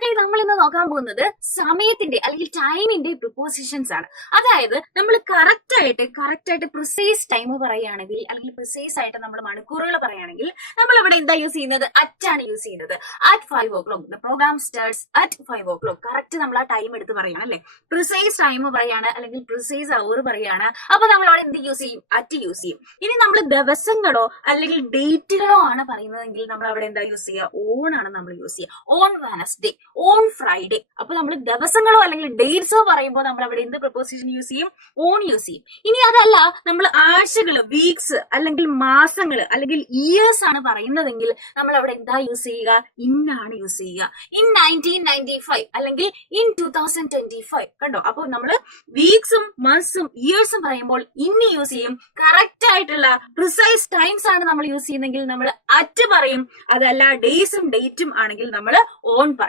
Okay, നമ്മൾ ഇന്ന് നോക്കാൻ പോകുന്നത് സമയത്തിന്റെ അല്ലെങ്കിൽ ടൈമിന്റെ പ്രിപ്പോസിഷൻസ് ആണ്. അതായത് നമ്മൾ കറക്റ്റ് ആയിട്ട് പ്രിസൈസ് ടൈം പറയുകയാണെങ്കിൽ അല്ലെങ്കിൽ പ്രിസൈസ് ആയിട്ട് നമ്മൾ മണിക്കൂറുകൾ പറയുകയാണെങ്കിൽ നമ്മൾ ഇവിടെ എന്താ യൂസ് ചെയ്യുന്നത്? അറ്റാണ് യൂസ് ചെയ്യുന്നത്. At 5 o'clock the programme starts at 5 o'clock. Correct നമ്മൾ ആ ടൈം എടുത്ത് പറയാണ് അല്ലെ. പ്രിസൈസ് ടൈം പറയാണ് അല്ലെങ്കിൽ പ്രിസൈസ് അവർ പറയാണ്. അപ്പൊ നമ്മൾ അവിടെ എന്ത് യൂസ് ചെയ്യും? അറ്റ് യൂസ് ചെയ്യും. ഇനി നമ്മൾ ദിവസങ്ങളോ അല്ലെങ്കിൽ ഡേറ്റുകളോ ആണ് പറയുന്നതെങ്കിൽ നമ്മൾ അവിടെ എന്താ യൂസ് ചെയ്യുക? ഓൺ ആണ് നമ്മൾ യൂസ് ചെയ്യുക. On Wednesday, on Friday. അപ്പൊ നമ്മൾ ദിവസങ്ങളോ അല്ലെങ്കിൽ ഡേറ്റ്സോ പറയുമ്പോൾ നമ്മൾ അവിടെ എന്ത് പ്രപ്പോസിഷൻ യൂസ് ചെയ്യും? ഓൺ യൂസ് ചെയ്യും. ഇനി അതല്ല, നമ്മൾ ആഴ്ചകള്, വീക്സ് അല്ലെങ്കിൽ മാസങ്ങള് അല്ലെങ്കിൽ ഇയേഴ്സ് ആണ് പറയുന്നതെങ്കിൽ നമ്മൾ അവിടെ എന്താ യൂസ് ചെയ്യുക? ഇൻ ആണ് യൂസ് ചെയ്യുക. ഇൻ 1995 അല്ലെങ്കിൽ ഇൻ 2025. കണ്ടോ? അപ്പൊ നമ്മൾ വീക്സും മന്ത്സും ഇയേഴ്സും പറയുമ്പോൾ ഇൻ യൂസ് ചെയ്യും. കറക്റ്റ് ആയിട്ടുള്ള പ്രിസൈസ് ടൈംസ് ആണ് നമ്മൾ യൂസ് ചെയ്യുന്നെങ്കിൽ നമ്മൾ അറ്റ് പറയും. അതല്ല ഡേയ്സും ഡേറ്റും ആണെങ്കിൽ നമ്മൾ ഓൺ പറയും.